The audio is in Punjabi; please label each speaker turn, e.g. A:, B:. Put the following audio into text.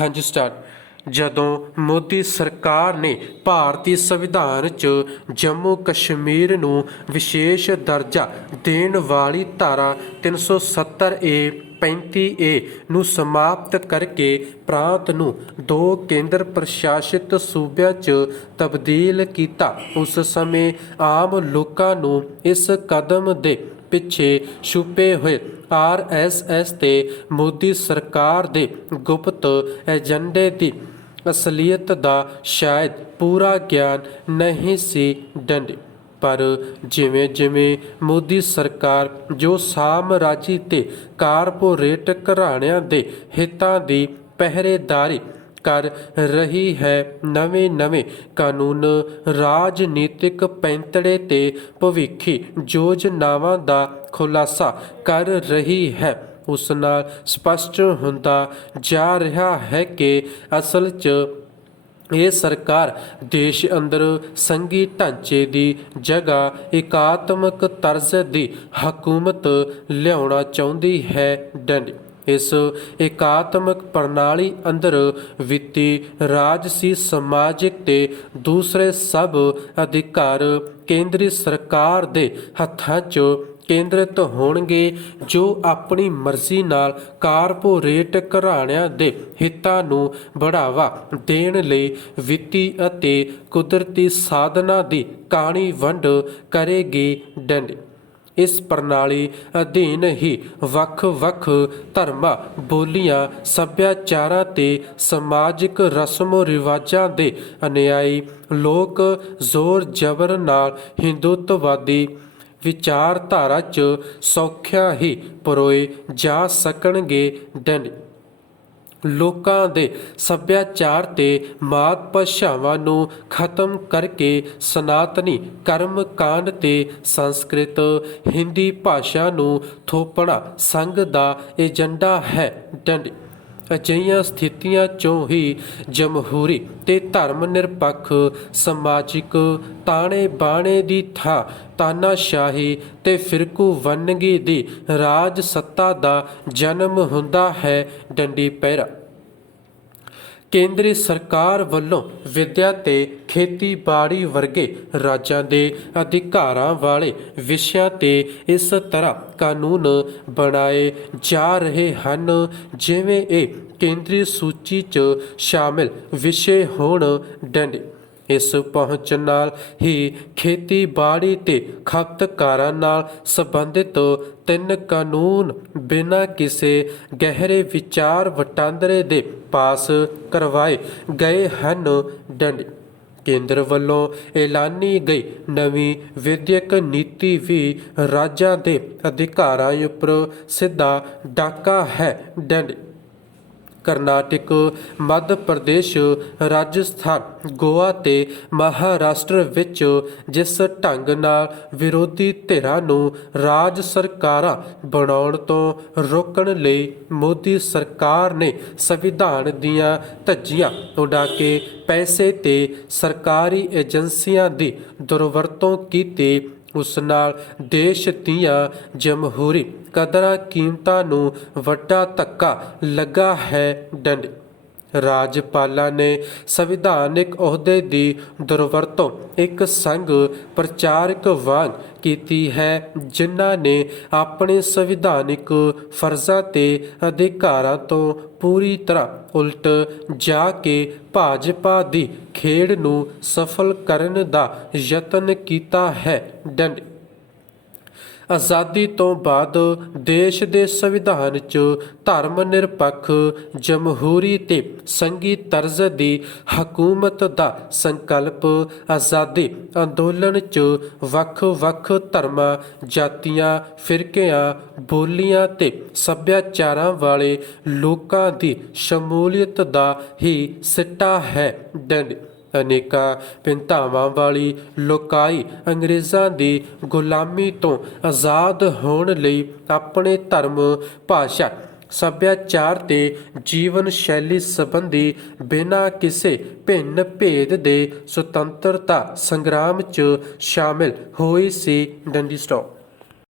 A: ਹਾਂਜੀ ਸਟਾਰਟ ਜਦੋਂ ਮੋਦੀ ਸਰਕਾਰ ਨੇ ਭਾਰਤੀ ਸੰਵਿਧਾਨ 'ਚ ਜੰਮੂ ਕਸ਼ਮੀਰ ਨੂੰ ਵਿਸ਼ੇਸ਼ ਦਰਜਾ ਦੇਣ ਵਾਲੀ ਧਾਰਾ 370 ਏ 35 ਏ ਨੂੰ ਸਮਾਪਤ ਕਰਕੇ ਪ੍ਰਾਂਤ ਨੂੰ ਦੋ ਕੇਂਦਰ ਪ੍ਰਸ਼ਾਸਿਤ ਸੂਬਿਆਂ 'ਚ ਤਬਦੀਲ ਕੀਤਾ, ਉਸ ਸਮੇਂ ਆਮ ਲੋਕਾਂ ਨੂੰ ਇਸ ਕਦਮ ਦੇ ਪਿੱਛੇ ਛੁਪੇ ਹੋਏ। ਆਰਐਸਐਸ ਤੇ ਮੋਦੀ ਸਰਕਾਰ ਦੇ ਗੁਪਤ ਏਜੰਡੇ ਦੀ ਅਸਲੀਅਤ ਦਾ ਸ਼ਾਇਦ ਪੂਰਾ ਗਿਆਨ ਨਹੀਂ ਸੀ ਡੰਡੀ ਪਰ ਜਿਵੇਂ ਜਿਵੇਂ ਮੋਦੀ ਸਰਕਾਰ ਜੋ ਸਾਮਰਾਜੀ ਤੇ ਕਾਰਪੋਰੇਟ ਘਰਾਣਿਆਂ ਦੇ ਹਿੱਤਾਂ ਦੀ ਪਹਿਰੇਦਾਰੀ ਕਰ ਰਹੀ ਹੈ। ਨਵੇਂ ਨਵੇਂ ਕਾਨੂੰਨ, ਰਾਜਨੀਤਿਕ ਪੈਂਤੜੇ ਤੇ ਭਵਿੱਖੀ ਯੋਜਨਾਵਾਂ ਦਾ ਖੁਲਾਸਾ ਕਰ ਰਹੀ ਹੈ। ਉਸ ਨਾਲ ਸਪਸ਼ਟ ਹੁੰਦਾ ਜਾ ਰਿਹਾ ਹੈ ਕਿ ਅਸਲ 'ਚ ਇਹ ਸਰਕਾਰ ਦੇਸ਼ ਅੰਦਰ ਸੰਘੀ ਢਾਂਚੇ ਦੀ ਜਗ੍ਹਾ, ਇਕਾਤਮਕ ਤਰਜ਼ ਦੀ ਹਕੂਮਤ ਲਿਆਉਣਾ ਚਾਹੁੰਦੀ ਹੈ। ਡੰਡੀ ਇਸ ਇਕਾਤਮਕ ਪ੍ਰਣਾਲੀ ਅੰਦਰ ਵਿੱਤੀ ਰਾਜਸੀ ਸਮਾਜਿਕ ਤੇ ਦੂਸਰੇ ਸਭ ਅਧਿਕਾਰ ਕੇਂਦਰੀ ਸਰਕਾਰ ਦੇ ਹੱਥਾਂ 'ਚ ਕੇਂਦਰਿਤ ਹੋਣਗੇ, ਜੋ ਆਪਣੀ ਮਰਜ਼ੀ ਨਾਲ ਕਾਰਪੋਰੇਟ ਘਰਾਣਿਆਂ ਦੇ ਹਿੱਤਾਂ ਨੂੰ ਬੜਾਵਾ ਦੇਣ ਲਈ ਵਿੱਤੀ ਅਤੇ ਕੁਦਰਤੀ ਸਾਧਨਾਂ ਦੀ ਕਾਣੀ ਵੰਡ ਕਰੇਗੀ ਡੰਡੀ। ਇਸ ਪ੍ਰਣਾਲੀ ਅਧੀਨ ਹੀ ਵੱਖ-ਵੱਖ ਧਰਮਾਂ, ਬੋਲੀਆਂ, ਸੱਭਿਆਚਾਰਾਂ ਤੇ ਸਮਾਜਿਕ ਰਸਮੋ ਰਿਵਾਜਾਂ ਦੇ ਅਨਿਆਈ ਲੋਕ ਜ਼ੋਰ ਜ਼ਬਰ ਨਾਲ ਹਿੰਦੂਤਵਾਦੀ ਵਿਚਾਰਧਾਰਾ 'ਚ ਸੌਖਿਆਂ ਹੀ ਪਰੋਏ ਜਾ ਸਕਣਗੇ ਡੈਨ ਲੋਕਾਂ ਦੇ ਸੱਭਿਆਚਾਰ ਤੇ ਮਾਤ ਭਾਸ਼ਾਵਾਂ ਨੂੰ ਖਤਮ ਕਰਕੇ ਸਨਾਤਨੀ ਕਰਮ ਕਾਂਡ ਤੇ ਸੰਸਕ੍ਰਿਤ ਹਿੰਦੀ ਭਾਸ਼ਾ ਨੂੰ ਥੋਪਣਾ ਸੰਘ ਦਾ ਏਜੰਡਾ ਹੈ। ਡੰਡੀ ਅਜਿਹੀਆਂ ਸਥਿਤੀਆਂ ਚੋਂ ਹੀ ਜਮਹੂਰੀ ਤੇ ਧਰਮ ਨਿਰਪੱਖ ਸਮਾਜਿਕ ਤਾਣੇ ਬਾਣੇ ਦੀ ਥਾਂ ਤਾਨਾਸ਼ਾਹੀ ਤੇ ਫਿਰਕੂ ਵੰਨਗੀ ਦੀ ਰਾਜ ਸੱਤਾ ਦਾ ਜਨਮ ਹੁੰਦਾ ਹੈ ਡੰਡੀ ਪਹਿਰਾ ਕੇਂਦਰੀ ਸਰਕਾਰ ਵੱਲੋਂ ਵਿੱਦਿਆ ਤੇ ਖੇਤੀਬਾੜੀ ਵਰਗੇ ਰਾਜਾਂ ਦੇ ਅਧਿਕਾਰਾਂ ਵਾਲੇ ਵਿਸ਼ਿਆਂ ਤੇ ਇਸ ਤਰ੍ਹਾਂ ਕਾਨੂੰਨ ਬਣਾਏ ਜਾ ਰਹੇ ਹਨ, ਜਿਵੇਂ ਇਹ ਕੇਂਦਰੀ ਸੂਚੀ 'ਚ ਸ਼ਾਮਿਲ ਵਿਸ਼ੇ ਹੋਣ, ਡੰਡੇ। ਇਸ ਪਹੁੰਚ ਨਾਲ ਹੀ ਖੇਤੀਬਾੜੀ ਤੇ ਖਪਤਕਾਰਾਂ ਨਾਲ ਸੰਬੰਧਿਤ ਤਿੰਨ ਕਾਨੂੰਨ ਬਿਨਾਂ ਕਿਸੇ ਗਹਿਰੇ ਵਿਚਾਰ ਵਟਾਂਦਰੇ ਦੇ ਪਾਸ ਕਰਵਾਏ ਗਏ ਹਨ। ਡੰਡੀ ਕੇਂਦਰ ਵੱਲੋਂ ਐਲਾਨੀ ਗਈ ਨਵੀਂ ਵਿਦਿਅਕ ਨੀਤੀ ਵੀ ਰਾਜਾਂ ਦੇ ਅਧਿਕਾਰਾਂ ਉੱਪਰ ਸਿੱਧਾ ਡਾਕਾ ਹੈ। ਡੰਡੀ ਕਰਨਾਟਕ, ਮੱਧ ਪ੍ਰਦੇਸ਼, ਰਾਜਸਥਾਨ, ਗੋਆ ਤੇ ਮਹਾਰਾਸ਼ਟਰ ਵਿੱਚ ਜਿਸ ਢੰਗ ਨਾਲ ਵਿਰੋਧੀ ਧਿਰਾਂ ਨੂੰ ਰਾਜ ਸਰਕਾਰਾਂ ਬਣਾਉਣ ਤੋਂ ਰੋਕਣ ਲਈ ਮੋਦੀ ਸਰਕਾਰ ਨੇ ਸੰਵਿਧਾਨ ਦੀਆਂ ਧੱਜੀਆਂ ਉਡਾ ਕੇ ਪੈਸੇ ਤੇ ਸਰਕਾਰੀ ਏਜੰਸੀਆਂ ਦੀ ਦੁਰਵਰਤੋਂ ਕੀਤੀ ਉਸ ਨਾਲ ਦੇਸ਼ ਦੀਆਂ ਜਮਹੂਰੀ ਕਦਰਾਂ ਕੀਮਤਾਂ ਨੂੰ ਵੱਡਾ ਧੱਕਾ ਲੱਗਾ ਹੈ ਡੰਡ ਰਾਜਪਾਲਾਂ ਨੇ ਸੰਵਿਧਾਨਿਕ ਅਹੁਦੇ ਦੀ ਦੁਰਵਰਤੋਂ ਇੱਕ ਸੰਘ ਪ੍ਰਚਾਰਕ ਵਾਂਗ ਕੀਤੀ ਹੈ, ਜਿਨ੍ਹਾਂ ਨੇ ਆਪਣੇ ਸੰਵਿਧਾਨਿਕ ਫਰਜ਼ਾਂ ਤੇ ਅਧਿਕਾਰਾਂ ਤੋਂ ਪੂਰੀ ਤਰ੍ਹਾਂ ਉਲਟ ਜਾ ਕੇ ਭਾਜਪਾ ਦੀ ਖੇਡ ਨੂੰ ਸਫਲ ਕਰਨ ਦਾ ਯਤਨ ਕੀਤਾ ਹੈ। ਡੰਡ ਆਜ਼ਾਦੀ ਤੋਂ ਬਾਅਦ ਦੇਸ਼ ਦੇ ਸੰਵਿਧਾਨ 'ਚ ਧਰਮ ਨਿਰਪੱਖ, ਜਮਹੂਰੀ ਤੇ ਸੰਘੀ ਤਰਜ਼ ਦੀ ਹਕੂਮਤ ਦਾ ਸੰਕਲਪ ਆਜ਼ਾਦੀ ਅੰਦੋਲਨ 'ਚ ਵੱਖ-ਵੱਖ ਧਰਮਾਂ, ਜਾਤੀਆਂ, ਫਿਰਕਿਆਂ, ਬੋਲੀਆਂ ਤੇ ਸੱਭਿਆਚਾਰਾਂ ਵਾਲੇ ਲੋਕਾਂ ਦੀ ਸ਼ਮੂਲੀਅਤ ਦਾ ਹੀ ਸਿੱਟਾ ਹੈ ਡੰਡ ਅਨੇਕਾਂ ਭਿੰਤਾਵਾਂ ਵਾਲੀ ਲੋਕਾਈ ਅੰਗਰੇਜ਼ਾਂ ਦੀ ਗੁਲਾਮੀ ਤੋਂ ਆਜ਼ਾਦ ਹੋਣ ਲਈ ਆਪਣੇ ਧਰਮ, ਭਾਸ਼ਾ, ਸੱਭਿਆਚਾਰ ਤੇ ਜੀਵਨ ਸ਼ੈਲੀ ਸੰਬੰਧੀ ਬਿਨਾਂ ਕਿਸੇ ਭਿੰਨ ਭੇਦ ਦੇ ਸੁਤੰਤਰਤਾ ਸੰਗਰਾਮ 'ਚ ਸ਼ਾਮਿਲ ਹੋਈ ਸੀ ਡੰਡੀ ਸਟਾਪ